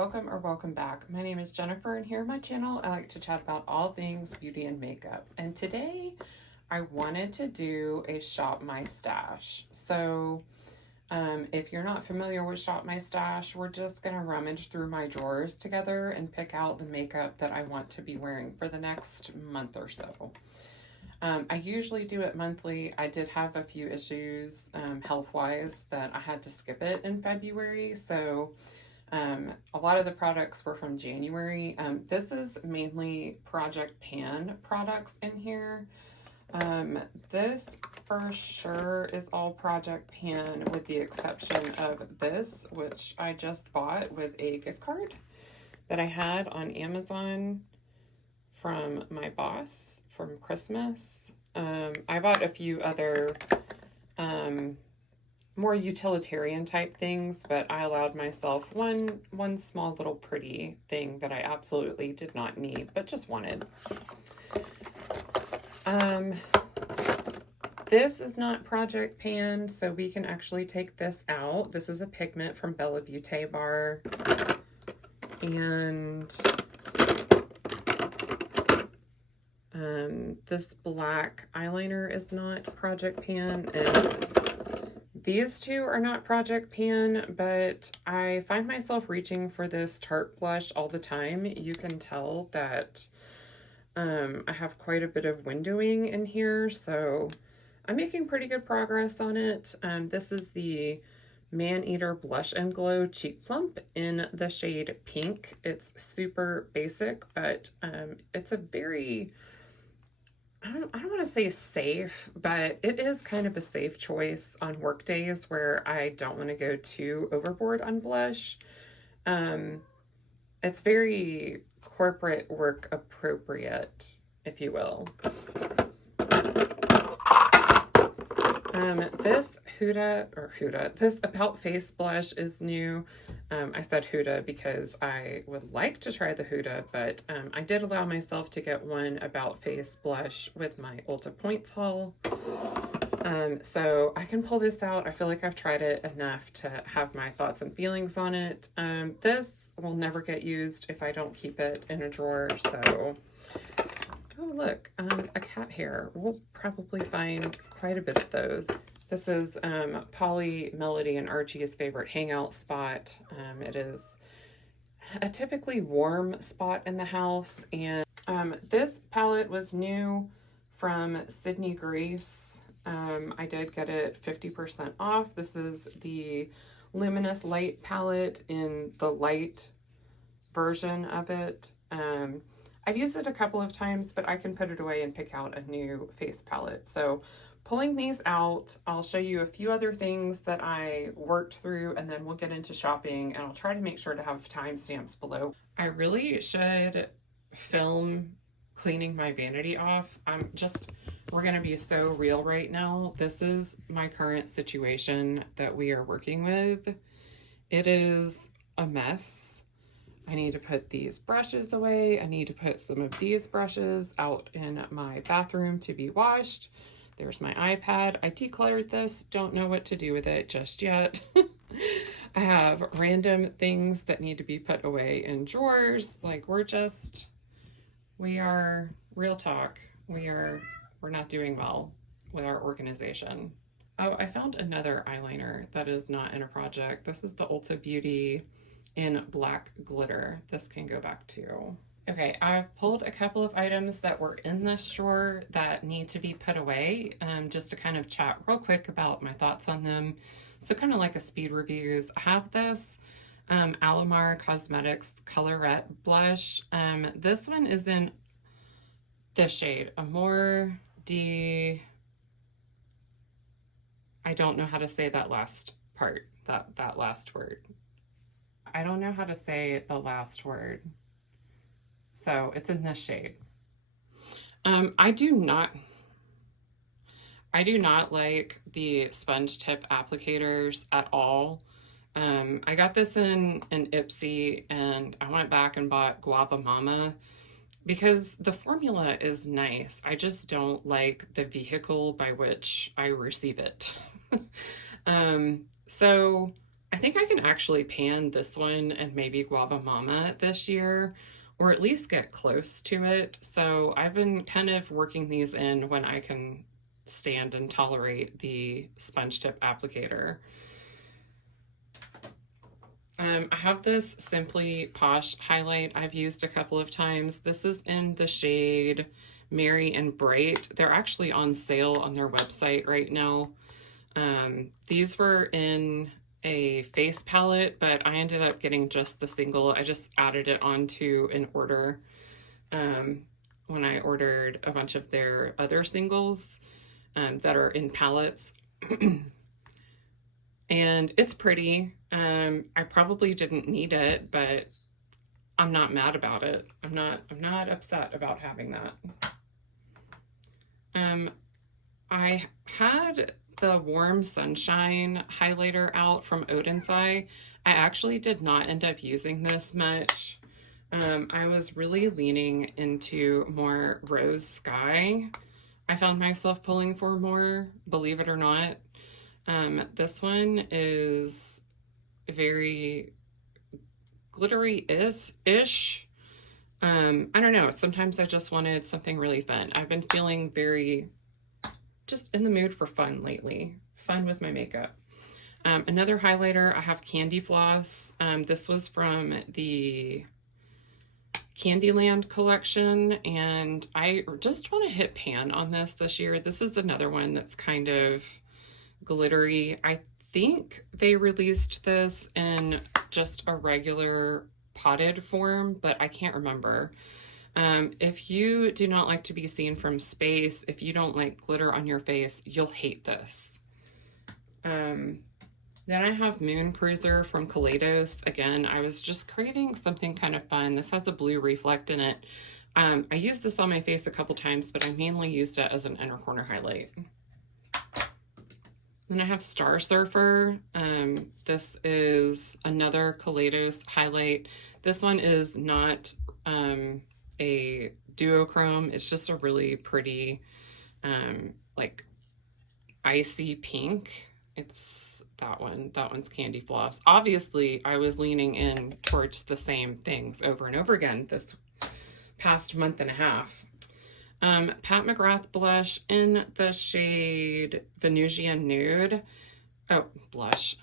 welcome or welcome back. My name is Jennifer, and here on my channel I like to chat about all things beauty and makeup. And today I wanted to do a Shop My Stash. So if you're not familiar with Shop My Stash, we're just going to rummage through my drawers together and pick out the makeup that I want to be wearing for the next month or so. I usually do it monthly. I did have a few issues health-wise that I had to skip it in February, so a lot of the products were from January. This is mainly Project Pan products in here. This for sure is all Project Pan with the exception of this, which I just bought with a gift card that I had on Amazon from my boss from Christmas. I bought a few other more utilitarian type things, but I allowed myself one small little pretty thing that I absolutely did not need, but just wanted. This is not Project Pan, so we can actually take this out. This is a pigment from Bella Beauty Bar, and this black eyeliner is not Project Pan, and these two are not Project Pan, but I find myself reaching for this Tarte blush all the time. You can tell that I have quite a bit of windowing in here, so I'm making pretty good progress on it. This is the Man-Eater Blush and Glow Cheek Plump in the shade Pink. It's super basic, but it's a very... I don't want to say safe, but it is kind of a safe choice on work days where I don't want to go too overboard on blush. It's very corporate work appropriate, if you will. This About Face blush is new. I said Huda because I would like to try the Huda, but I did allow myself to get one About Face blush with my Ulta Points haul. So I can pull this out. I feel like I've tried it enough to have my thoughts and feelings on it. This will never get used if I don't keep it in a drawer, so... Oh, look, a cat hair. We'll probably find quite a bit of those. This is Polly, Melody, and Archie's favorite hangout spot. It is a typically warm spot in the house, and this palette was new from Sydney Grace. I did get it 50% off. This is the Luminous Light palette in the light version of it. I've used it a couple of times, but I can put it away and pick out a new face palette. So pulling these out, I'll show you a few other things that I worked through, and then we'll get into shopping, and I'll try to make sure to have timestamps below. I really should film cleaning my vanity off. We're gonna be so real right now. This is my current situation that we are working with. It is a mess. I need to put these brushes away. I need to put some of these brushes out in my bathroom to be washed. There's my iPad. I decluttered this. Don't know what to do with it just yet. I have random things that need to be put away in drawers. Like we are, real talk, we're not doing well with our organization. Oh, I found another eyeliner that is not in a project. This is the Ulta Beauty in Black Glitter. This can go back to. Okay, I've pulled a couple of items that were in this drawer that need to be put away, just to kind of chat real quick about my thoughts on them. So kind of like a speed reviews. I have this Alamar Cosmetics Colorette blush. This one is in this shade, Amor de... I don't know how to say that last part, that last word. I don't know how to say the last word. So it's in this shade. I do not like the sponge tip applicators at all. I got this in an Ipsy, and I went back and bought Guava Mama because the formula is nice. I just don't like the vehicle by which I receive it. So I think I can actually pan this one and maybe Guava Mama this year, or at least get close to it. So I've been kind of working these in when I can stand and tolerate the sponge tip applicator. I have this Simply Posh highlight I've used a couple of times. This is in the shade Merry and Bright. They're actually on sale on their website right now. These were in a face palette, but I ended up getting just the single. I just added it onto an order when I ordered a bunch of their other singles that are in palettes. And it's pretty. I probably didn't need it, but I'm not mad about it. I'm not upset about having that. I had the Warm Sunshine highlighter out from Odensai. I actually did not end up using this much. I was really leaning into more Rose Sky. I found myself pulling for more, believe it or not. This one is very glittery-ish. I don't know. Sometimes I just wanted something really fun. I've been feeling very just in the mood for fun lately. Fun with my makeup. Another highlighter, I have Candy Floss. This was from the Candyland collection, and I just want to hit pan on this year. This is another one that's kind of glittery. I think they released this in just a regular potted form, but I can't remember. If you do not like to be seen from space, if you don't like glitter on your face, you'll hate this. Then I have Moon Cruiser from Kaleidos. Again, I was just craving something kind of fun. This has a blue reflect in it. I used this on my face a couple times, but I mainly used it as an inner corner highlight. Then I have Star Surfer. This is another Kaleidos highlight. This one is not a duochrome. It's just a really pretty, like icy pink. It's that one. That one's Candy Floss. Obviously, I was leaning in towards the same things over and over again this past month and a half. Pat McGrath blush in the shade Venusian Nude. Oh, blush.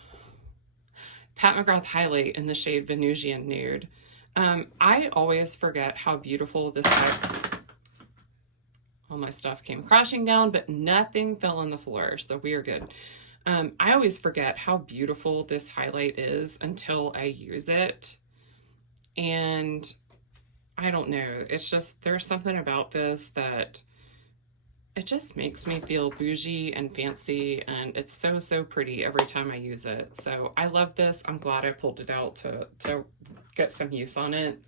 Pat McGrath highlight in the shade Venusian Nude. I always forget how beautiful this all my stuff came crashing down, but nothing fell on the floor, so we are good. I always forget how beautiful this highlight is until I use it. And I don't know, it's just, there's something about this that it just makes me feel bougie and fancy, and it's so, so pretty every time I use it. So I love this. I'm glad I pulled it out to get some use on it.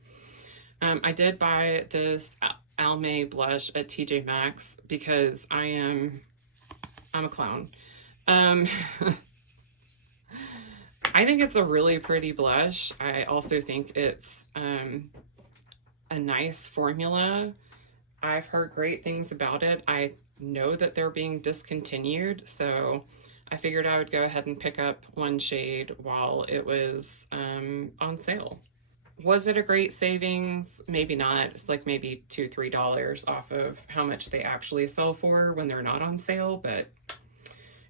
I did buy this Almay blush at TJ Maxx because I'm a clown. I think it's a really pretty blush. I also think it's a nice formula. I've heard great things about it. I know that they're being discontinued, so I figured I would go ahead and pick up one shade while it was on sale. Was it a great savings? Maybe not. It's like maybe $2, $3 off of how much they actually sell for when they're not on sale, but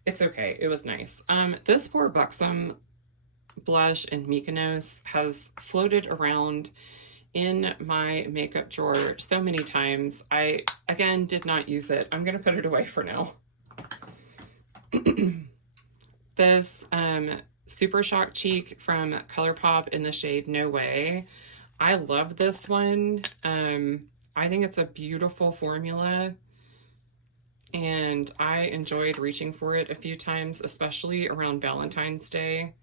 it's okay. It was nice. This poor Buxom blush in Mykonos has floated around in my makeup drawer so many times. I, again, did not use it. I'm going to put it away for now. This Super Shock Cheek from ColourPop in the shade No Way. I love this one. I think it's a beautiful formula, and I enjoyed reaching for it a few times, especially around Valentine's Day.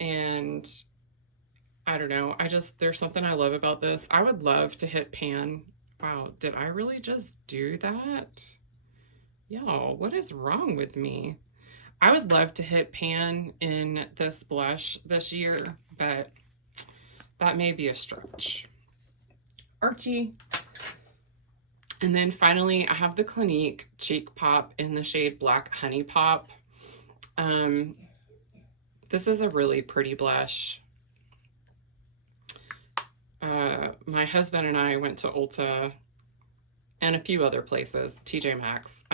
And I don't know, there's something I love about this. I would love to hit pan. Wow, did I really just do that? Y'all, what is wrong with me? I would love to hit pan in this blush this year, but that may be a stretch. Archie. And then finally, I have the Clinique Cheek Pop in the shade Black Honey Pop. This is a really pretty blush. My husband and I went to Ulta and a few other places, TJ Maxx,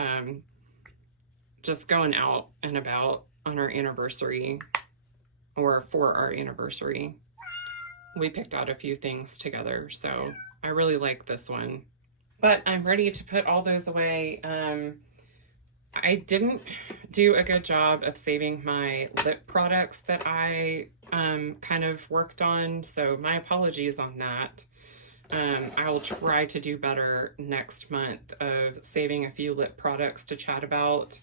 just going out and about on our anniversary, or for our anniversary. We picked out a few things together, so I really like this one. But I'm ready to put all those away. I didn't do a good job of saving my lip products that I kind of worked on, so my apologies on that. I will try to do better next month of saving a few lip products to chat about.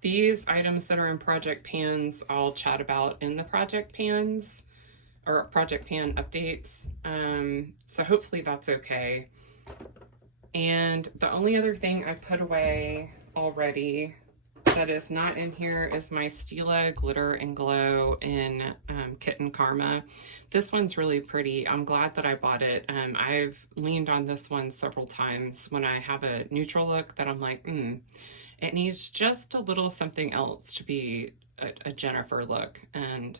These items that are in project pans, I'll chat about in the project pans or project pan updates. So hopefully that's okay. And the only other thing I put away already that is not in here is my Stila Glitter and Glow in Kitten Karma. This one's really pretty. I'm glad that I bought it. I've leaned on this one several times when I have a neutral look that I'm like, it needs just a little something else to be a Jennifer look. And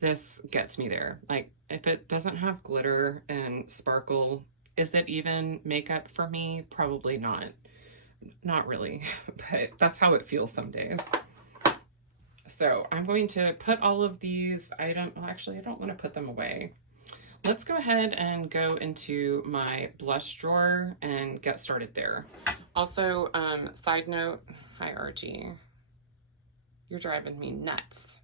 this gets me there. Like, if it doesn't have glitter and sparkle, is it even makeup for me? Probably not. Not really, but that's how it feels some days. So I'm going to put all of these items, well, actually, I don't want to put them away. Let's go ahead and go into my blush drawer and get started there. Also, side note, hi RG, you're driving me nuts.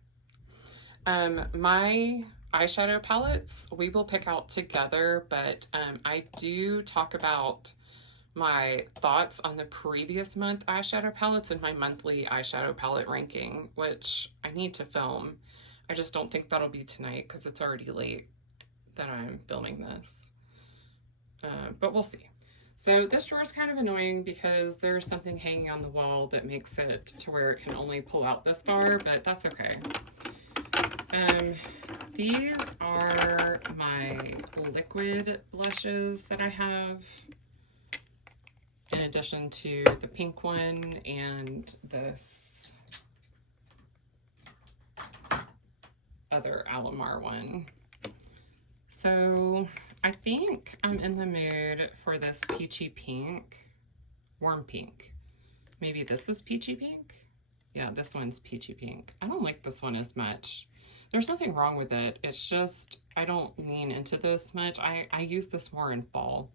My eyeshadow palettes, we will pick out together, but I do talk about my thoughts on the previous month eyeshadow palettes in my monthly eyeshadow palette ranking, which I need to film. I just don't think that'll be tonight because it's already late that I'm filming this. But we'll see. So this drawer is kind of annoying because there's something hanging on the wall that makes it to where it can only pull out this far, but that's okay. These are my liquid blushes that I have, in addition to the pink one and this other Alamar one. So I think I'm in the mood for this peachy pink, warm pink. Maybe this is peachy pink? Yeah, this one's peachy pink. I don't like this one as much. There's nothing wrong with it. It's just, I don't lean into this much. I use this more in fall.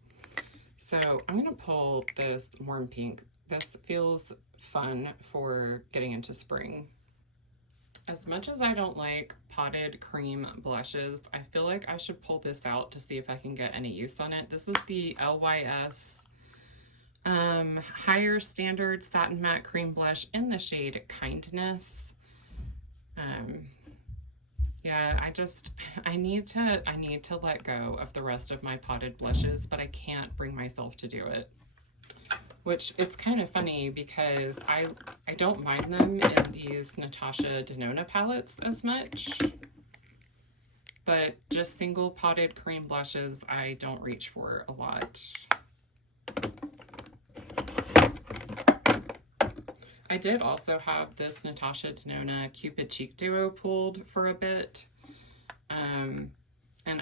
So I'm gonna pull this warm pink. This feels fun for getting into spring. As much as I don't like potted cream blushes, I feel like I should pull this out to see if I can get any use on it. This is the LYS Higher Standard Satin Matte Cream Blush in the shade Kindness. Yeah, I need to let go of the rest of my potted blushes, but I can't bring myself to do it. Which, it's kind of funny because I don't mind them in these Natasha Denona palettes as much, but just single potted cream blushes I don't reach for a lot. I did also have this Natasha Denona Cupid Cheek Duo pulled for a bit, and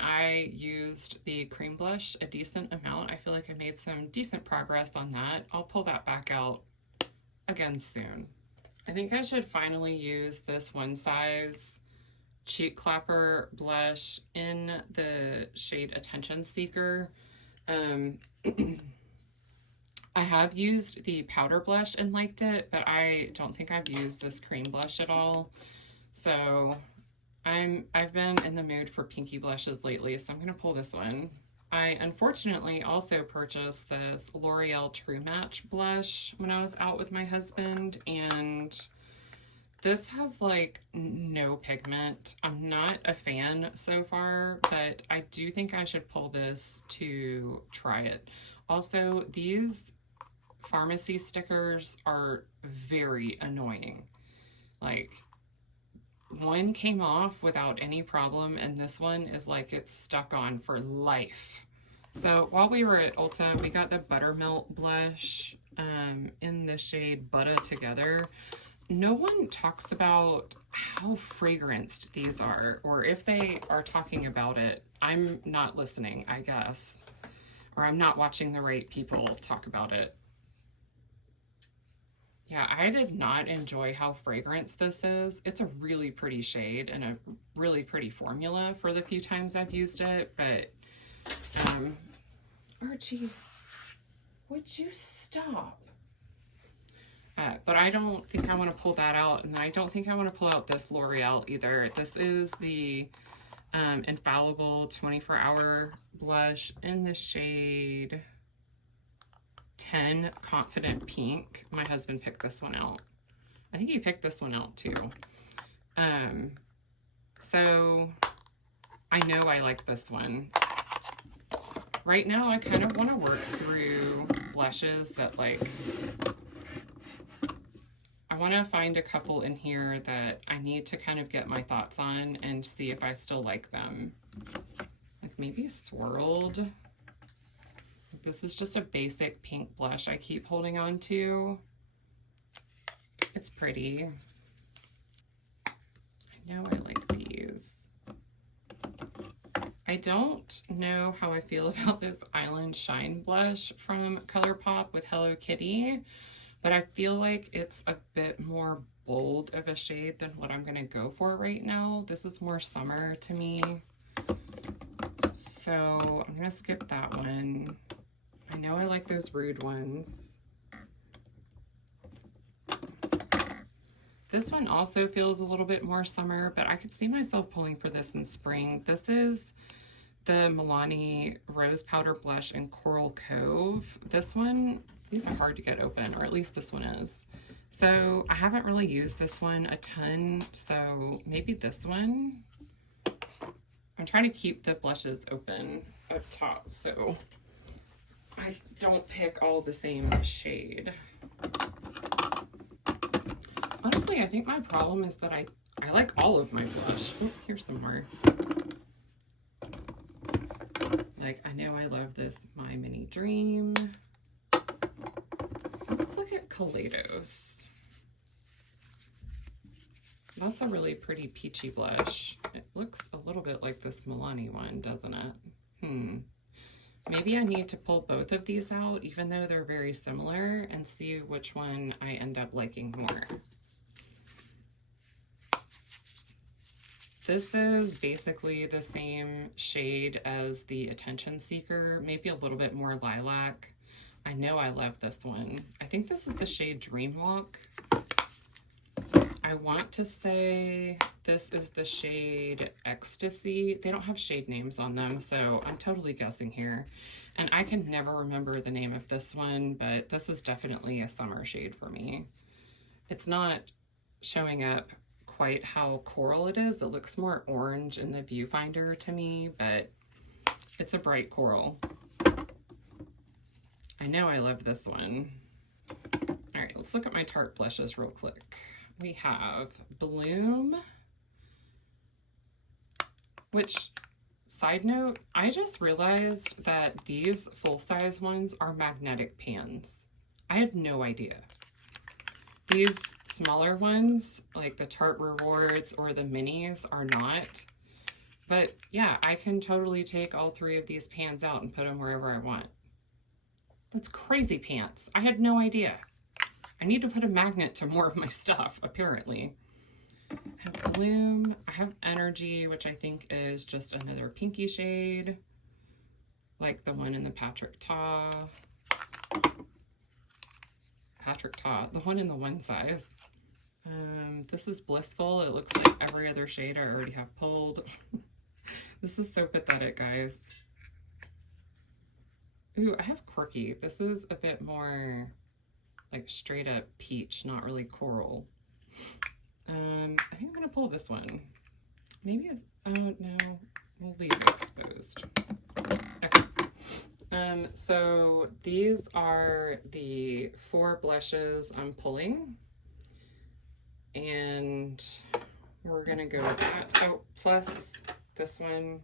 I used the cream blush a decent amount. I feel like I made some decent progress on that. I'll pull that back out again soon. I think I should finally use this One Size Cheek Clapper blush in the shade Attention Seeker. I have used the powder blush and liked it, but I don't think I've used this cream blush at all. So I've been in the mood for pinky blushes lately, so I'm gonna pull this one. I unfortunately also purchased this L'Oreal True Match blush when I was out with my husband, and this has like no pigment. I'm not a fan so far, but I do think I should pull this to try it. Also, these pharmacy stickers are very annoying. Like, one came off without any problem, and this one is like it's stuck on for life. So while we were at Ulta, we got the Buttermilk blush in the shade Butta Together. no one talks about how fragranced these are, or if they are talking about it, I'm not listening, I guess. Or I'm not watching the right people talk about it. Yeah, I did not enjoy how fragrant this is. It's a really pretty shade and a really pretty formula for the few times I've used it, but Archie, would you stop? But I don't think I want to pull that out, and I don't think I want to pull out this L'Oreal either. This is the Infallible 24-Hour Blush in the shade 10 Confident Pink. My husband picked this one out. I think he picked this one out too. So I know I like this one. Right now I kind of want to work through blushes that like, I want to find a couple in here that I need to kind of get my thoughts on and see if I still like them. Like maybe Swirled. This is just a basic pink blush I keep holding on to. It's pretty. I know I like these. I don't know how I feel about this Island Shine blush from ColourPop with Hello Kitty, but I feel like it's a bit more bold of a shade than what I'm gonna go for right now. This is more summer to me. So I'm gonna skip that one. I know I like those Rude ones. This one also feels a little bit more summer, but I could see myself pulling for this in spring. This is the Milani Rose Powder Blush in Coral Cove. This one, these are hard to get open, or at least this one is. So I haven't really used this one a ton, so maybe this one. I'm trying to keep the blushes open up top, so I don't pick all the same shade. Honestly, I think my problem is that I like all of my blush. Ooh, here's some more. Like, I know I love this My Mini Dream. Let's look at Kaleidos. That's a really pretty peachy blush. It looks a little bit like this Milani one, doesn't it? Maybe I need to pull both of these out, even though they're very similar, and see which one I end up liking more. This is basically the same shade as the Attention Seeker, maybe a little bit more lilac. I know I love this one. I think this is the shade Dreamwalk. I want to say this is the shade Ecstasy. They don't have shade names on them, so I'm totally guessing here. And I can never remember the name of this one, but this is definitely a summer shade for me. It's not showing up quite how coral it is. It looks more orange in the viewfinder to me, but it's a bright coral. I know I love this one. All right, let's look at my Tarte blushes real quick. We have Bloom, which, side note, I just realized that these full-size ones are magnetic pans. I had no idea. These smaller ones, like the Tarte Rewards or the minis, are not. But yeah, I can totally take all three of these pans out and put them wherever I want. That's crazy pants. I had no idea. I need to put a magnet to more of my stuff, apparently. I have Bloom. I have Energy, which I think is just another pinky shade, like the one in the Patrick Ta, the one in the one size. This is Blissful. It looks like every other shade I already have pulled. This is so pathetic, guys. Ooh, I have Quirky. This is a bit more like straight up peach, not really coral. I think I'm gonna pull this one. Maybe if, oh no, we'll leave it exposed. Okay. So these are the 4 blushes I'm pulling, and we're gonna go with that. Oh, plus this one.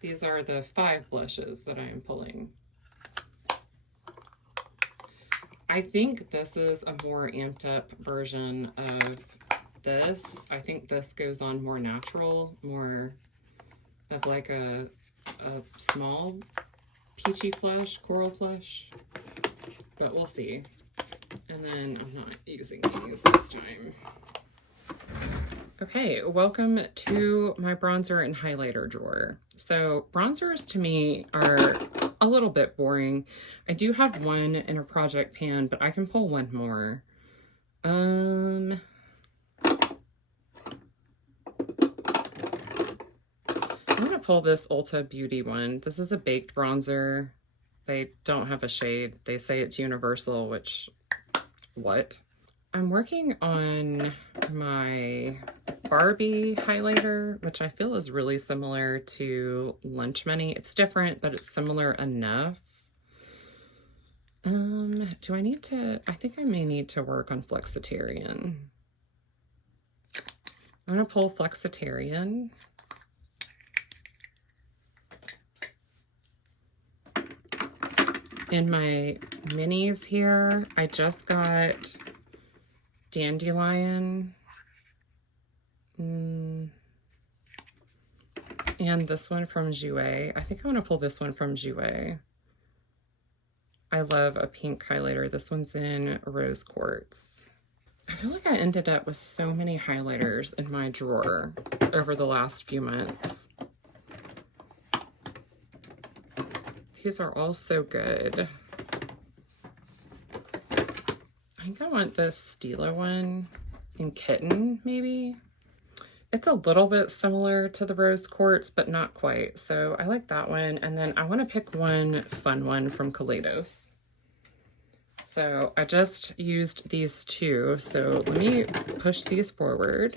These are the 5 blushes that I am pulling. I think this is a more amped up version of this. I think this goes on more natural, more of like a small peachy flush, coral flush, but we'll see. And then I'm not using these this time. Okay, welcome to my bronzer and highlighter drawer. So bronzers to me are a little bit boring. I do have one in a project pan, but I can pull one more. I'm gonna pull this Ulta Beauty one. This is a baked bronzer. They don't have a shade. They say it's universal, which, what? I'm working on my Barbie highlighter, which I feel is really similar to Lunch Money. It's different, but it's similar enough. Do I need to, I think I may need to work on Flexitarian. I'm gonna pull Flexitarian. In my minis here, I just got Dandelion. And this one from Jouer. I think I want to pull this one from Jouer. I love a pink highlighter. This one's in Rose Quartz. I feel like I ended up with so many highlighters in my drawer over the last few months. These are all so good. I think I want this Stila one in Kitten, maybe. It's a little bit similar to the Rose Quartz, but not quite. So I like that one. And then I want to pick one fun one from Kaleidos. So I just used these two. So let me push these forward.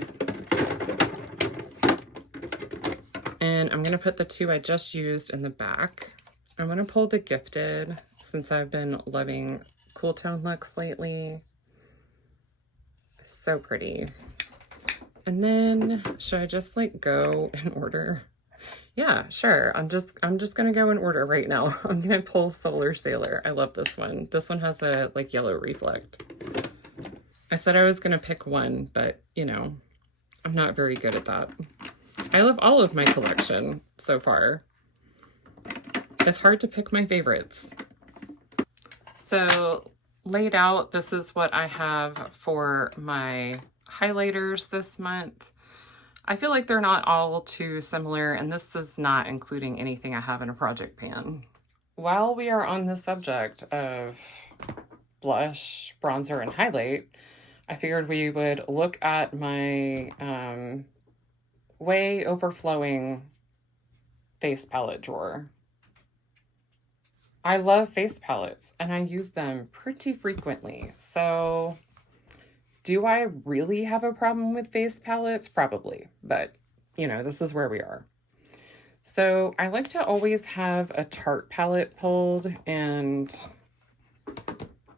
And I'm going to put the two I just used in the back. I'm going to pull the Gifted since I've been loving cool tone looks lately. So pretty. And then should I just like go in order? Yeah, sure. I'm just gonna go in order right now. I'm gonna pull Solar Sailor. I love this one. This one has a like yellow reflect. I said I was gonna pick one, but you know, I'm not very good at that. I love all of my collection so far. It's hard to pick my favorites. So laid out, this is what I have for my highlighters this month. I feel like they're not all too similar, and this is not including anything I have in a project pan. While we are on the subject of blush, bronzer, and highlight, I figured we would look at my way overflowing face palette drawer. I love face palettes and I use them pretty frequently. So do I really have a problem with face palettes? Probably, but you know, this is where we are. So I like to always have a Tarte palette pulled, and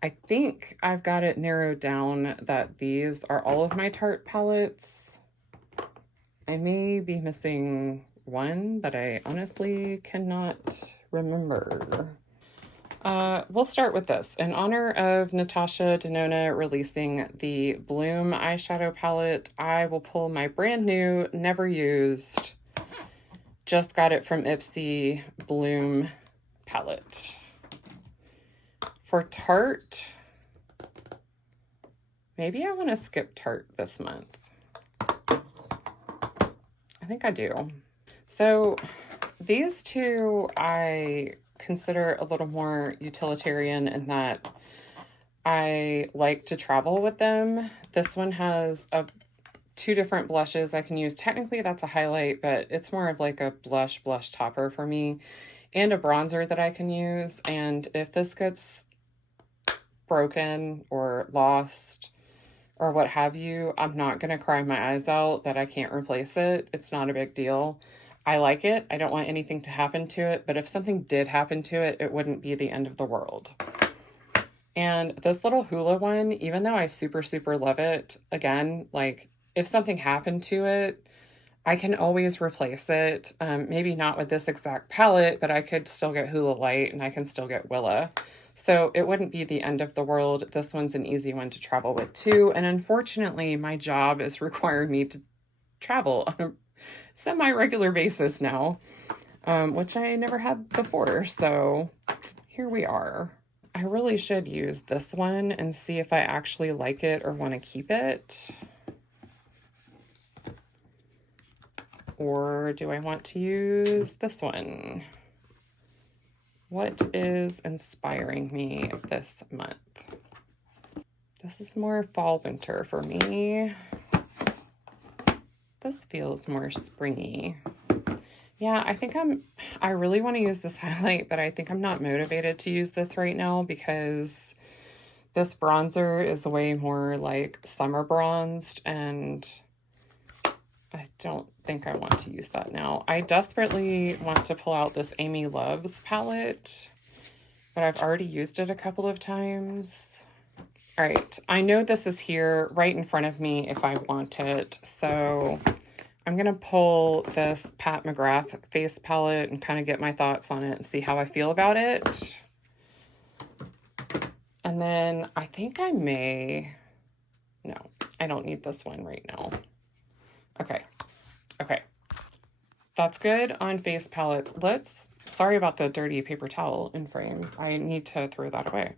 I think I've got it narrowed down that these are all of my Tarte palettes. I may be missing one, but I honestly cannot remember. We'll start with this. In honor of Natasha Denona releasing the Bloom eyeshadow palette, I will pull my brand new, never used, just got it from Ipsy Bloom palette. For Tarte, maybe I want to skip Tarte this month. I think I do. So these two I consider a little more utilitarian in that I like to travel with them. This one has two different blushes I can use. Technically that's a highlight, but it's more of like a blush topper for me, and a bronzer that I can use. And if this gets broken or lost or what have you, I'm not going to cry my eyes out that I can't replace it. It's not a big deal. I like it. I don't want anything to happen to it, but if something did happen to it, it wouldn't be the end of the world. And this little Hula one, even though I super love it, again, like if something happened to it, I can always replace it. Maybe not with this exact palette, but I could still get Hula Light and I can still get Willa. So it wouldn't be the end of the world. This one's an easy one to travel with too. And unfortunately, my job is requiring me to travel on a semi-regular basis now, which I never had before. So here we are. I really should use this one and see if I actually like it or want to keep it. Or do I want to use this one? What is inspiring me this month? This is more fall winter for me. This feels more springy. Yeah, I really want to use this highlight, but I think I'm not motivated to use this right now because this bronzer is way more like summer bronzed, and I don't think I want to use that now. I desperately want to pull out this Amy Loves palette, but I've already used it a couple of times. All right, I know this is here right in front of me if I want it, so I'm going to pull this Pat McGrath face palette and kind of get my thoughts on it and see how I feel about it. And then I think I may... No, I don't need this one right now. Okay. That's good on face palettes. Sorry about the dirty paper towel in frame. I need to throw that away.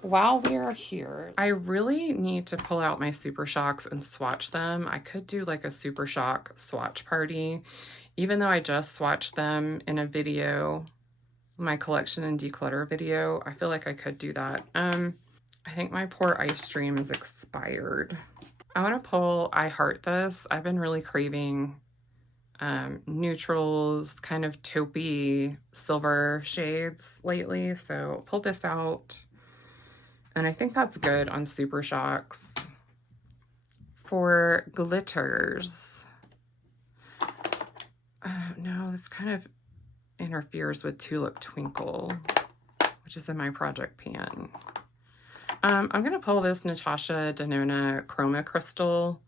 While we are here, I really need to pull out my Super Shocks and swatch them. I could do like a Super Shock swatch party, even though I just swatched them in a video, my collection and declutter video. I feel like I could do that. I think my Pour Ice Dream is expired. I want to pull I Heart This. I've been really craving neutrals, kind of taupey silver shades lately, so pull this out. And I think that's good on Super Shocks. For glitters, no, this kind of interferes with Tulip Twinkle, which is in my project pan. I'm going to pull this Natasha Denona Chroma Crystal.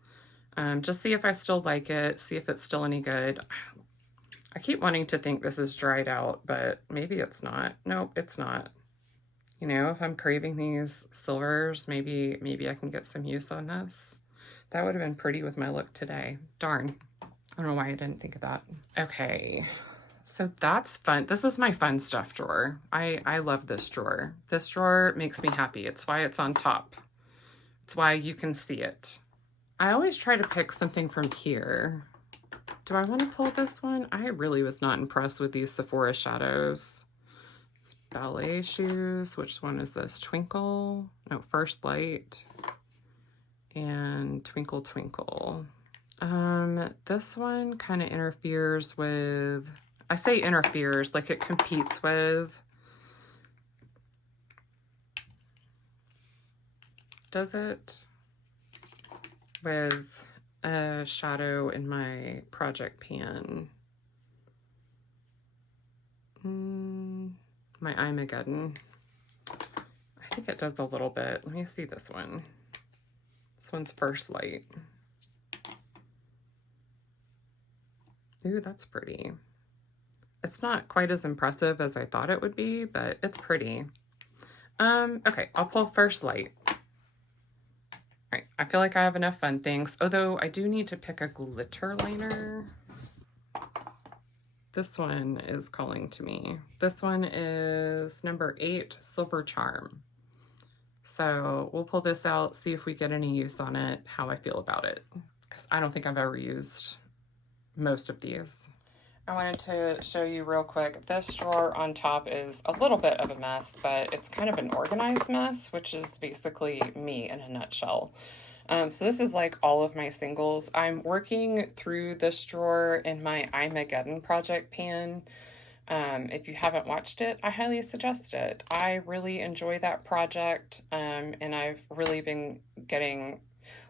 Just see if I still like it, see if it's still any good. I keep wanting to think this is dried out, but maybe it's not. Nope, it's not. You know, if I'm craving these silvers, maybe I can get some use on this. That would have been pretty with my look today. Darn. I don't know why I didn't think of that. Okay. So that's fun. This is my fun stuff drawer. I love this drawer. This drawer makes me happy. It's why it's on top. It's why you can see it. I always try to pick something from here. Do I want to pull this one? I really was not impressed with these Sephora shadows. It's ballet shoes. Which one is this? Twinkle? No, First Light. And Twinkle Twinkle. This one kind of interferes with... I say interferes, like it competes with. Does it? With a shadow in my project pan. My Eyeshadow. I think it does a little bit. Let me see this one. This one's First Light. Ooh, that's pretty. It's not quite as impressive as I thought it would be, but it's pretty. Okay, I'll pull First Light. All right, I feel like I have enough fun things, although I do need to pick a glitter liner. This one is calling to me. This one is number 8, Silver Charm. So we'll pull this out, see if we get any use on it, how I feel about it. Because I don't think I've ever used most of these. I wanted to show you real quick. This drawer on top is a little bit of a mess, but it's kind of an organized mess, which is basically me in a nutshell. So this is like all of my singles. I'm working through this drawer in my Eyeshadow project pan. If you haven't watched it, I highly suggest it. I really enjoy that project, and I've really been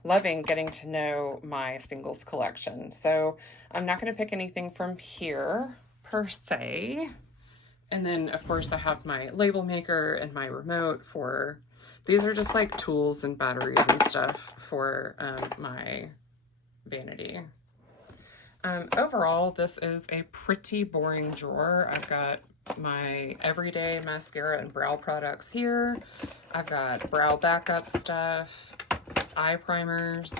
loving getting to know my singles collection. So I'm not going to pick anything from here per se. And then of course I have my label maker and my remote for, these are just like tools and batteries and stuff for my vanity. Overall, this is a pretty boring drawer. I've got my everyday mascara and brow products here. I've got brow backup stuff, eye primers.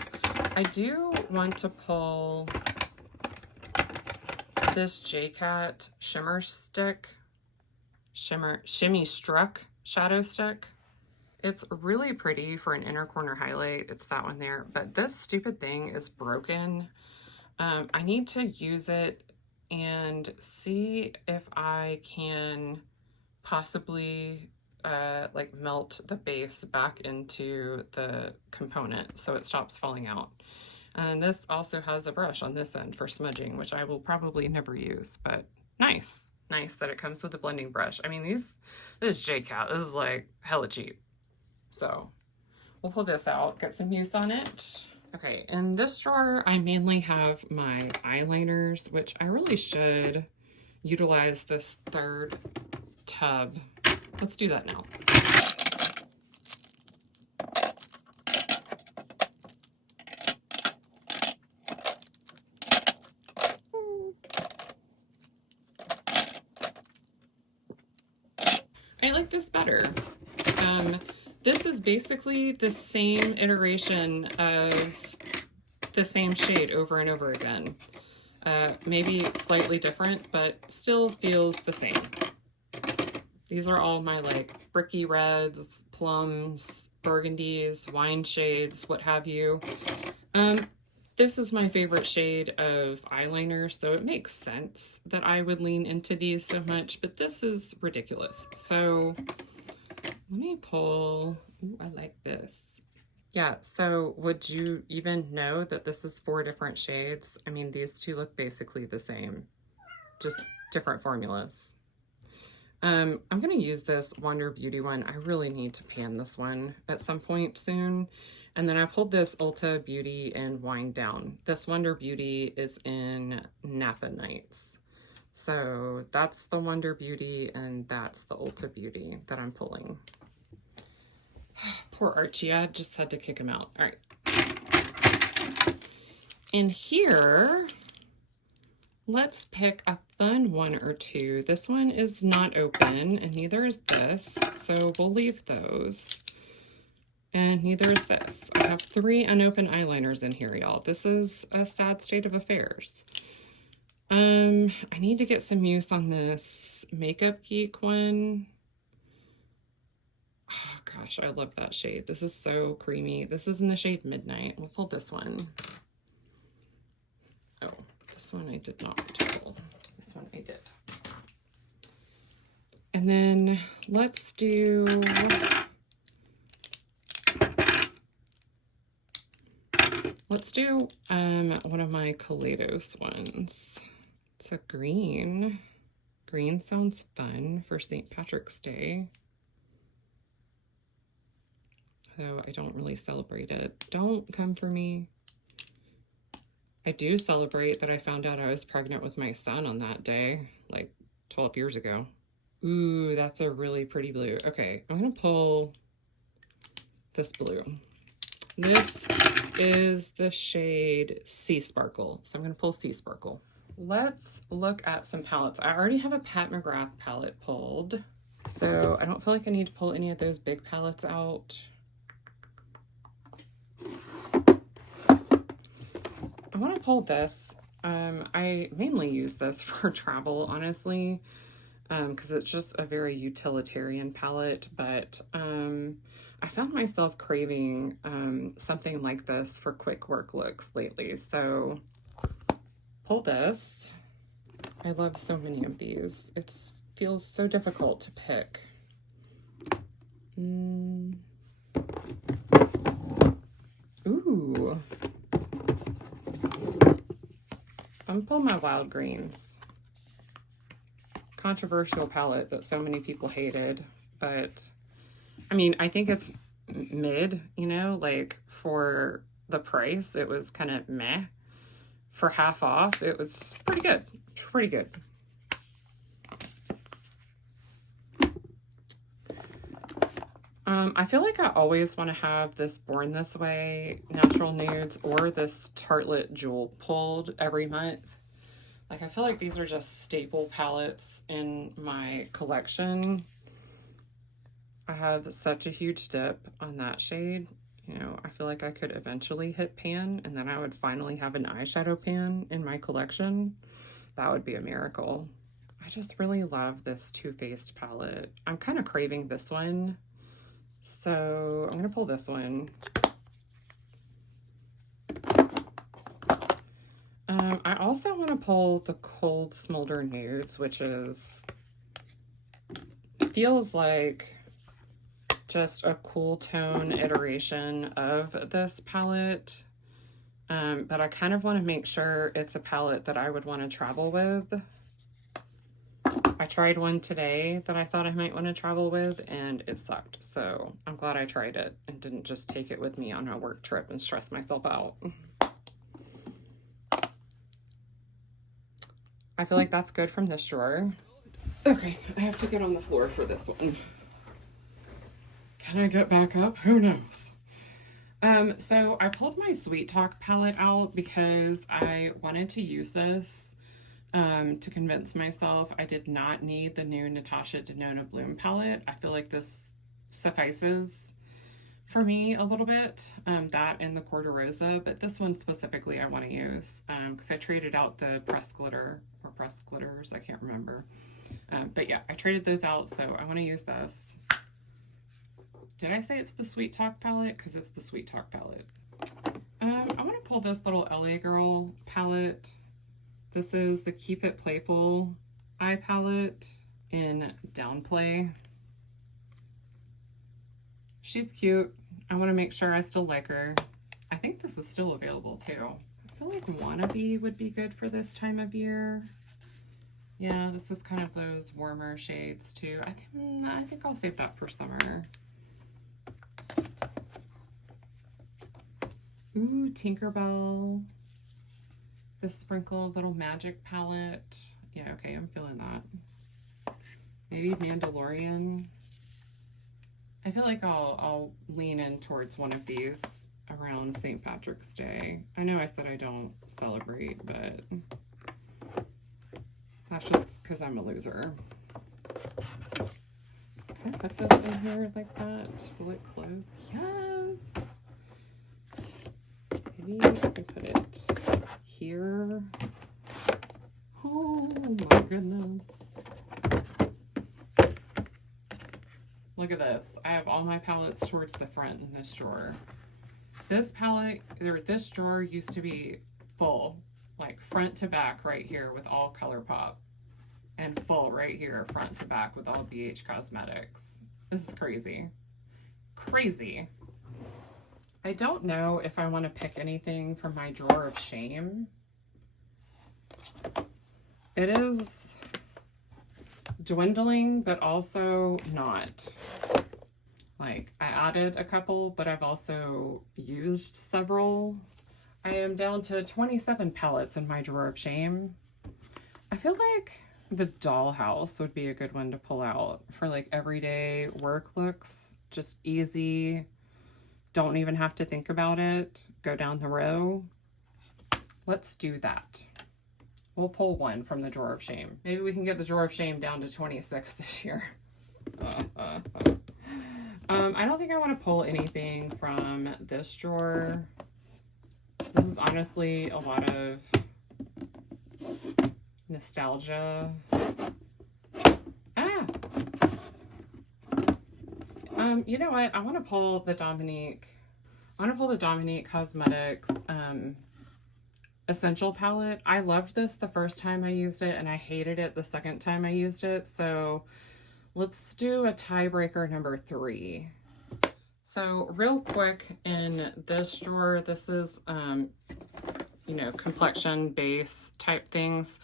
I do want to pull this J-Cat shimmer stick, shimmy struck shadow stick. It's really pretty for an inner corner highlight. It's that one there, but this stupid thing is broken. I need to use it and see if I can possibly like melt the base back into the component so it stops falling out. And this also has a brush on this end for smudging, which I will probably never use, but nice. Nice that it comes with a blending brush. I mean, this J-Cat, this is like hella cheap. So we'll pull this out, get some use on it. Okay, in this drawer, I mainly have my eyeliners, which I really should utilize this third tub. Let's do that now. I like this better. This is basically the same iteration of the same shade over and over again. Maybe slightly different, but still feels the same. These are all my like bricky reds, plums, burgundies, wine shades, what have you. This is my favorite shade of eyeliner, so it makes sense that I would lean into these so much, but this is ridiculous. So let me pull, ooh, I like this. Yeah, so would you even know that this is 4 different shades? I mean, these two look basically the same, just different formulas. I'm gonna use this Wonder Beauty one. I really need to pan this one at some point soon. And then I pulled this Ulta Beauty in Wind Down. This Wonder Beauty is in Napa Nights. So that's the Wonder Beauty and that's the Ulta Beauty that I'm pulling. Poor Archie, I just had to kick him out. All right. And here, let's pick a fun one or two. This one is not open and neither is this, so we'll leave those. And neither is this. I have 3 unopened eyeliners in here, y'all. This is a sad state of affairs. I need to get some use on this Makeup Geek one. Oh gosh, I love that shade. This is so creamy. This is in the shade Midnight. We'll pull this one. Oh, this one I did not pull. This one I did. And then let's do... one of my Kaleidos ones. It's a green. Green sounds fun for St. Patrick's Day. Though I don't really celebrate it. Don't come for me. I do celebrate that I found out I was pregnant with my son on that day, like 12 years ago. Ooh, that's a really pretty blue. Okay, I'm gonna pull this blue. This is the shade Sea Sparkle. So I'm going to pull Sea Sparkle. Let's look at some palettes. I already have a Pat McGrath palette pulled, so I don't feel like I need to pull any of those big palettes out. I want to pull this. I mainly use this for travel, honestly, because it's just a very utilitarian palette, but I found myself craving something like this for quick work looks lately. So pull this. I love so many of these. It feels so difficult to pick. Ooh. I'm gonna pull my Wild Greens. Controversial palette that so many people hated, but I mean, I think it's mid, you know, like for the price, it was kind of meh. For half off, it was pretty good. Pretty good. I feel like I always want to have this Born This Way Natural Nudes or this Tartelette Jewel pulled every month. Like, I feel like these are just staple palettes in my collection. I have such a huge dip on that shade. You know, I feel like I could eventually hit pan, and then I would finally have an eyeshadow pan in my collection. That would be a miracle. I just really love this Too Faced palette. I'm kind of craving this one, so I'm gonna pull this one. I also want to pull the Cold Smolder Nudes, which feels like just a cool tone iteration of this palette. But I kind of want to make sure it's a palette that I would want to travel with. I tried one today that I thought I might want to travel with, and it sucked. So I'm glad I tried it and didn't just take it with me on a work trip and stress myself out. I feel like that's good from this drawer. Okay, I have to get on the floor for this one. Can I get back up? Who knows? So I pulled my Sweet Talk palette out because I wanted to use this to convince myself I did not need the new Natasha Denona Bloom palette. I feel like this suffices for me a little bit, that and the Quarter Rosa, but this one specifically I want to use because I traded out the pressed glitter or pressed glitters, I can't remember. But yeah, I traded those out, so I want to use this. Did I say it's the Sweet Talk palette? Because it's the Sweet Talk palette. I want to pull this little LA Girl palette. This is the Keep It Playful eye palette in Downplay. She's cute. I want to make sure I still like her. I think this is still available too. I feel like Wannabe would be good for this time of year. Yeah, this is kind of those warmer shades too. I think I'll save that for summer. Ooh, Tinkerbell. The Sprinkle Little Magic palette. Yeah, okay, I'm feeling that. Maybe Mandalorian. I feel like I'll lean in towards one of these around St. Patrick's Day. I know I said I don't celebrate, but that's just because I'm a loser. Can I put this in here like that? Will it close? Yes! Maybe I can put it here. Oh my goodness. Look at this. I have all my palettes towards the front in this drawer. This palette, or this drawer used to be full, like front to back right here with all ColourPop, and full right here front to back with all BH Cosmetics. This is crazy. Crazy. I don't know if I want to pick anything from my drawer of shame. It is dwindling, but also not. Like, I added a couple, but I've also used several. I am down to 27 palettes in my drawer of shame. I feel like the Dollhouse would be a good one to pull out for like everyday work looks. Just easy. Don't even have to think about it. Go down the row. Let's do that. We'll pull one from the drawer of shame. Maybe we can get the drawer of shame down to 26 this year. I don't think I want to pull anything from this drawer. This is honestly a lot of nostalgia. You know what? I want to pull the Dominique Cosmetics Essential palette. I loved this the first time I used it, and I hated it the second time I used it. So let's do a tiebreaker number 3. So real quick, in this drawer, this is, you know, complexion base type things.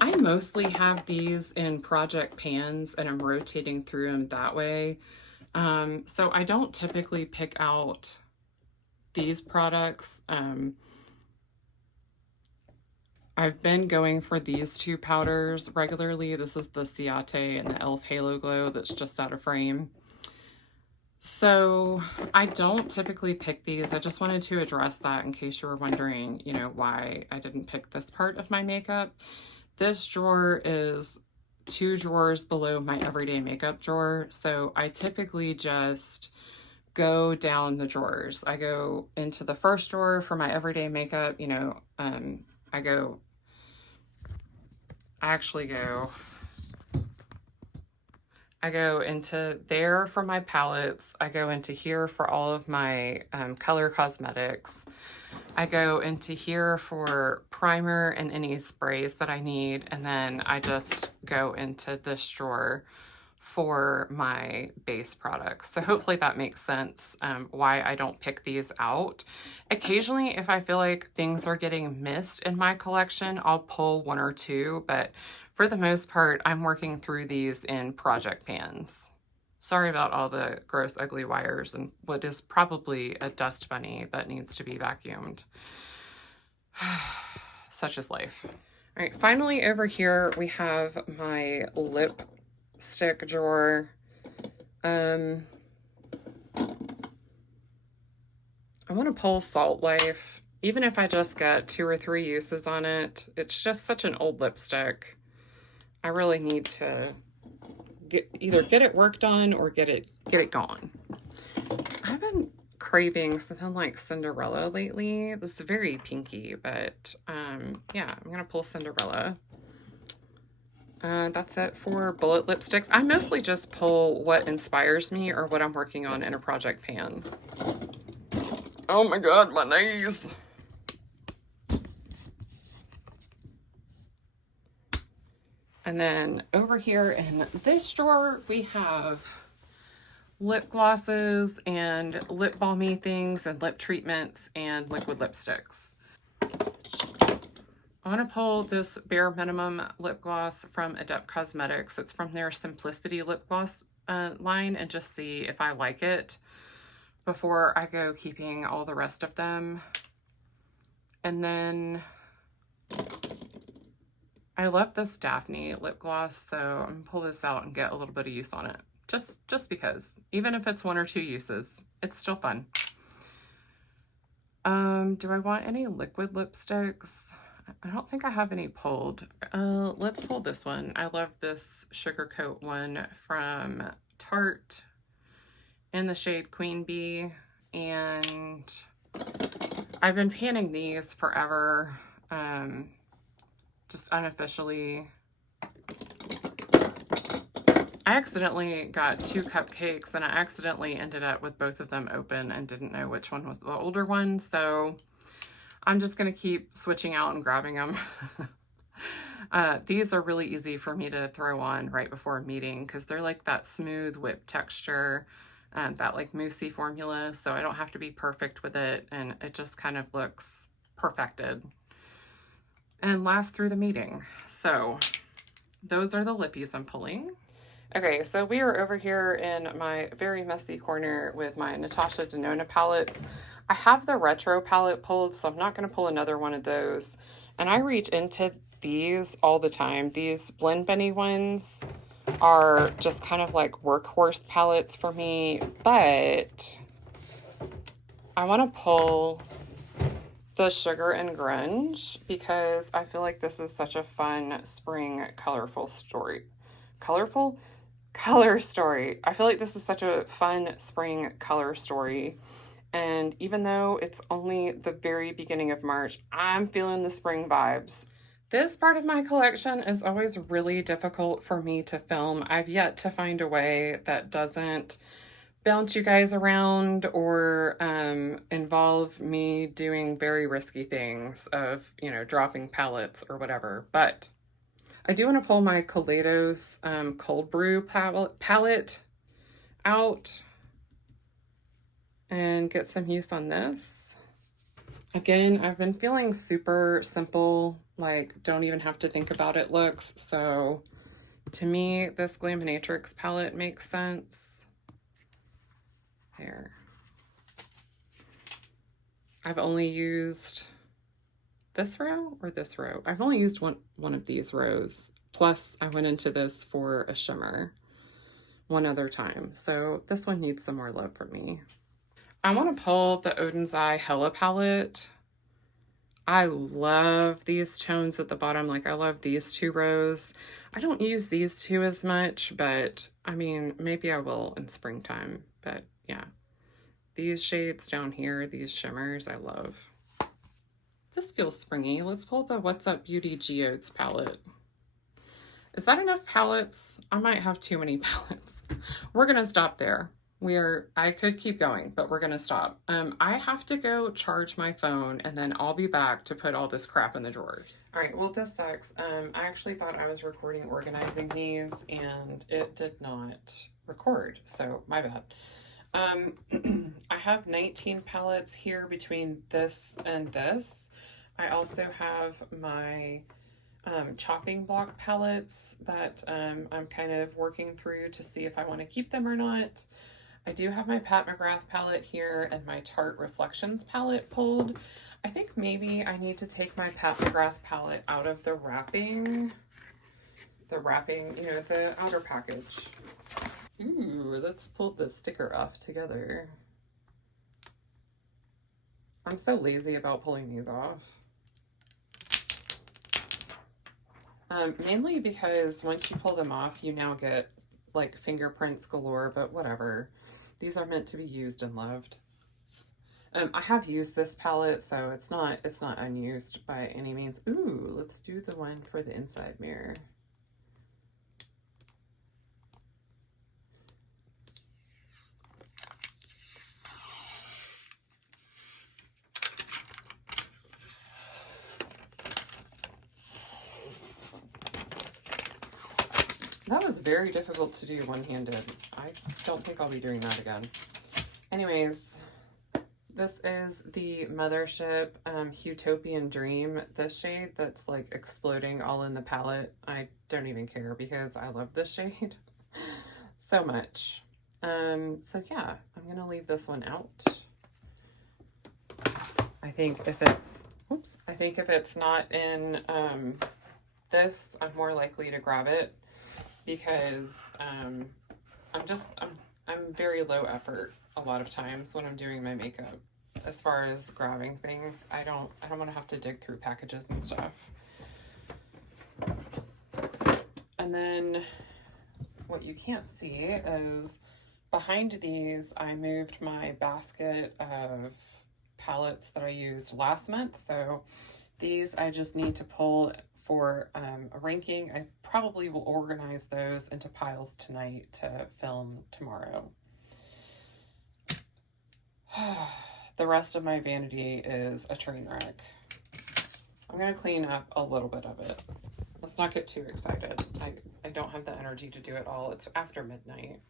I mostly have these in project pans, and I'm rotating through them that way. So I don't typically pick out these products. I've been going for these two powders regularly. This is the Ciate and the e.l.f. Halo Glow that's just out of frame. So I don't typically pick these. I just wanted to address that in case you were wondering, you know, why I didn't pick this part of my makeup. This drawer is 2 drawers below my everyday makeup drawer, so I typically just go down the drawers. I go into the first drawer for my everyday makeup, you know, I go into there for my palettes. I go into here for all of my color cosmetics. I go into here for primer and any sprays that I need. And then I just go into this drawer for my base products. So hopefully that makes sense why I don't pick these out. Occasionally, if I feel like things are getting missed in my collection, I'll pull 1 or 2, but for the most part, I'm working through these in project pans. Sorry about all the gross, ugly wires and what is probably a dust bunny that needs to be vacuumed. Such is life. All right, finally over here, we have my lipstick drawer. I want to pull Salt Life. Even if I just get 2 or 3 uses on it, it's just such an old lipstick. I really need to either get it worked on or get it gone. I've been craving something like Cinderella lately. This is very pinky, but yeah, I'm gonna pull Cinderella. That's it for bullet lipsticks. I mostly just pull what inspires me or what I'm working on in a project pan. Oh my god, my knees. And then over here in this drawer, we have lip glosses and lip balmy things and lip treatments and liquid lipsticks. I want to pull this Bare Minimum lip gloss from Adept Cosmetics. It's from their Simplicity lip gloss line, and just see if I like it before I go keeping all the rest of them. And then I love this Daphne lip gloss, so I'm gonna pull this out and get a little bit of use on it. Just because. Even if it's 1 or 2 uses, it's still fun. Do I want any liquid lipsticks? I don't think I have any pulled. Let's pull this one. I love this Sugar Coat one from Tarte in the shade Queen Bee, and I've been panning these forever. Just unofficially. I accidentally got 2 cupcakes and I accidentally ended up with both of them open and didn't know which one was the older one, so I'm just gonna keep switching out and grabbing them. These are really easy for me to throw on right before a meeting because they're like that smooth whip texture, that like moussey formula, so I don't have to be perfect with it, and it just kind of looks perfected and last through the meeting. So those are the lippies I'm pulling. Okay, so we are over here in my very messy corner with my Natasha Denona palettes. I have the retro palette pulled, so I'm not going to pull another one of those. And I reach into these all the time. These Blend Benny ones are just kind of like workhorse palettes for me, but I want to pull the Sugar and Grunge because I feel like this is such a fun spring colorful story. Colorful? Color story. I feel like this is such a fun spring color story. And even though it's only the very beginning of March, I'm feeling the spring vibes. This part of my collection is always really difficult for me to film. I've yet to find a way that doesn't bounce you guys around or involve me doing very risky things of, you know, dropping palettes or whatever. But I do want to pull my Kaleidos Cold Brew palette out and get some use on this. Again, I've been feeling super simple, like don't even have to think about it looks. So to me, this Glaminatrix palette makes sense. There. I've only used this row or this row. I've only used one of these rows. Plus I went into this for a shimmer one other time. So this one needs some more love from me. I want to pull the Odin's Eye Hella palette. I love these tones at the bottom. Like I love these two rows. I don't use these two as much, but I mean, maybe I will in springtime. But yeah, these shades down here, these shimmers, I love. This feels springy. Let's pull the What's Up Beauty Geodes palette. Is that enough palettes? I might have too many palettes. We're gonna stop there. I could keep going, but we're gonna stop. I have to go charge my phone and then I'll be back to put all this crap in the drawers. All right, well, this sucks. I actually thought I was recording organizing these and it did not record, so my bad. I have 19 palettes here between this and this. I also have my chopping block palettes that I'm kind of working through to see if I want to keep them or not. I do have my Pat McGrath palette here and my Tarte Reflections palette pulled. I think maybe I need to take my Pat McGrath palette out of the wrapping, you know, the outer package. Ooh, let's pull the sticker off together. I'm so lazy about pulling these off. Mainly because once you pull them off, you now get like fingerprints galore, but whatever. These are meant to be used and loved. I have used this palette, so it's not unused by any means. Ooh, let's do the one for the inside mirror. That was very difficult to do one-handed. I don't think I'll be doing that again. Anyways, this is the Mothership Utopian Dream. This shade that's like exploding all in the palette. I don't even care because I love this shade so much. So yeah, I'm gonna leave this one out. I think if it's not in this, I'm more likely to grab it because I'm very low effort a lot of times when I'm doing my makeup. As far as grabbing things, I don't want to have to dig through packages and stuff. And then what you can't see is behind these, I moved my basket of palettes that I used last month. So these I just need to pull for a ranking. I probably will organize those into piles tonight to film tomorrow. The rest of my vanity is a train wreck. I'm gonna clean up a little bit of it. Let's not get too excited. I don't have the energy to do it all. It's after midnight.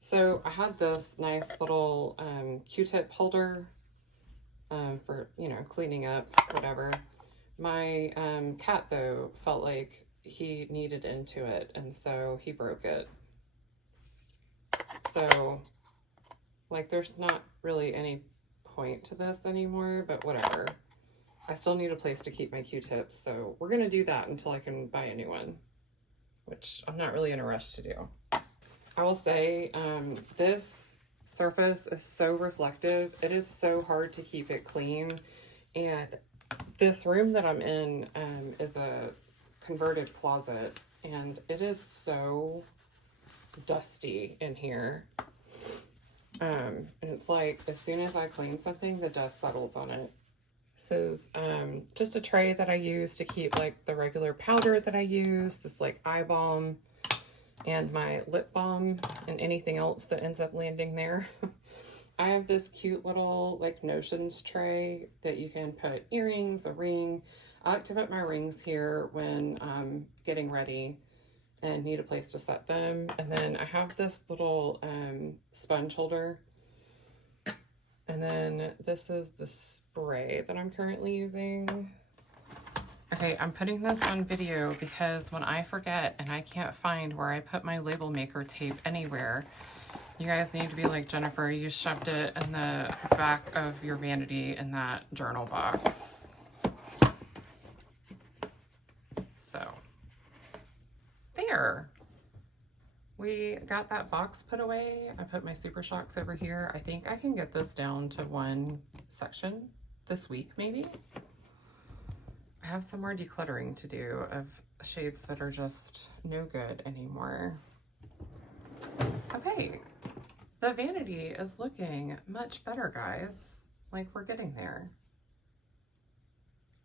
So I had this nice little Q-tip holder for, you know, cleaning up, whatever. My cat, though, felt like he needed into it, and so he broke it. So, like, there's not really any point to this anymore, but whatever. I still need a place to keep my Q-tips, so we're going to do that until I can buy a new one, which I'm not really in a rush to do. I will say this surface is so reflective. It is so hard to keep it clean. And this room that I'm in is a converted closet, and it is so dusty in here. And it's like as soon as I clean something, the dust settles on it. This is just a tray that I use to keep like the regular powder that I use, this like eye balm, and my lip balm and anything else that ends up landing there. I have this cute little like notions tray that you can put earrings, a ring. I like to put my rings here when I'm getting ready and need a place to set them. And then I have this little sponge holder And then this is the spray that I'm currently using. Okay, I'm putting this on video because when I forget and I can't find where I put my label maker tape anywhere, you guys need to be like, Jennifer, you shoved it in the back of your vanity in that journal box. So, there. We got that box put away. I put my Super Shocks over here. I think I can get this down to one section this week, maybe. I have some more decluttering to do of shades that are just no good anymore. Okay, the vanity is looking much better, guys. Like, we're getting there.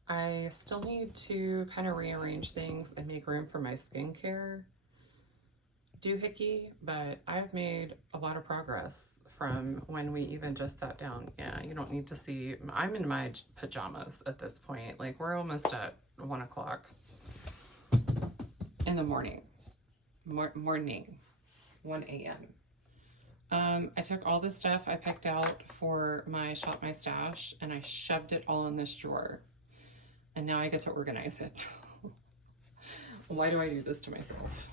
I still need to kind of rearrange things and make room for my skincare doohickey, but I've made a lot of progress from when we even just sat down. Yeah, you don't need to see, I'm in my pajamas at this point. Like, we're almost at 1 o'clock in the morning. Morning, 1 a.m. I took all the stuff I picked out for my Shop My Stash and I shoved it all in this drawer. And now I get to organize it. Why do I do this to myself?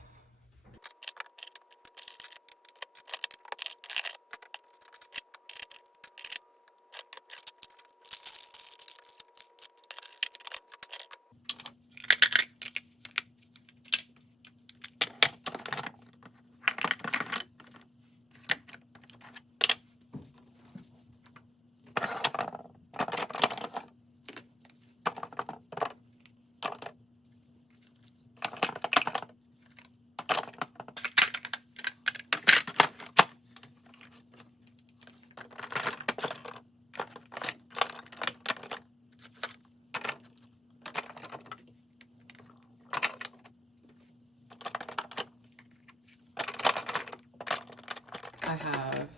I have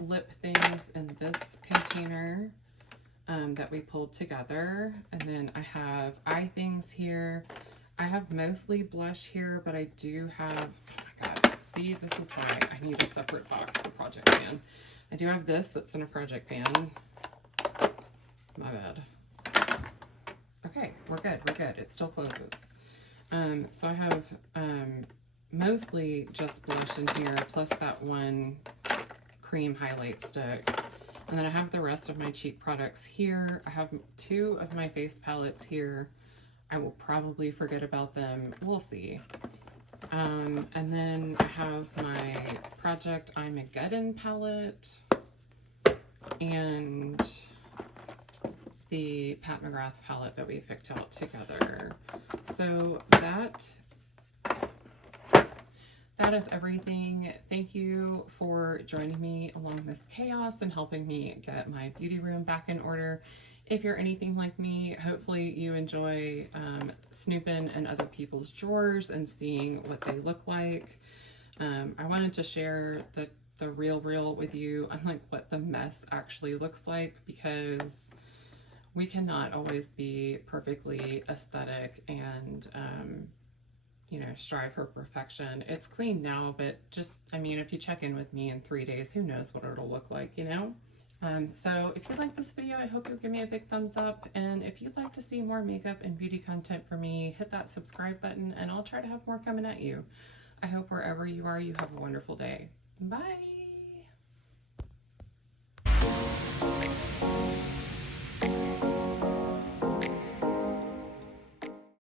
lip things in this container that we pulled together. And then I have eye things here. I have mostly blush here, but I do have, oh my God, see, this is why I need a separate box for Project Pan. I do have this that's in a Project Pan. My bad. Okay, we're good, it still closes. So I have mostly just blush in here, plus that one cream highlight stick. And then I have the rest of my cheek products here. I have 2 of my face palettes here. I will probably forget about them. We'll see. And then I have my Project Eyeshadow palette and the Pat McGrath palette that we picked out together. So that is everything. Thank you for joining me along this chaos and helping me get my beauty room back in order. If you're anything like me, hopefully you enjoy snooping in other people's drawers and seeing what they look like. I wanted to share the real with you on like what the mess actually looks like, because we cannot always be perfectly aesthetic and you know, strive for perfection. It's clean now, but just, I mean, if you check in with me in 3 days, who knows what it'll look like, you know? So if you like this video, I hope you'll give me a big thumbs up. And if you'd like to see more makeup and beauty content from me, hit that subscribe button and I'll try to have more coming at you. I hope wherever you are, you have a wonderful day. Bye.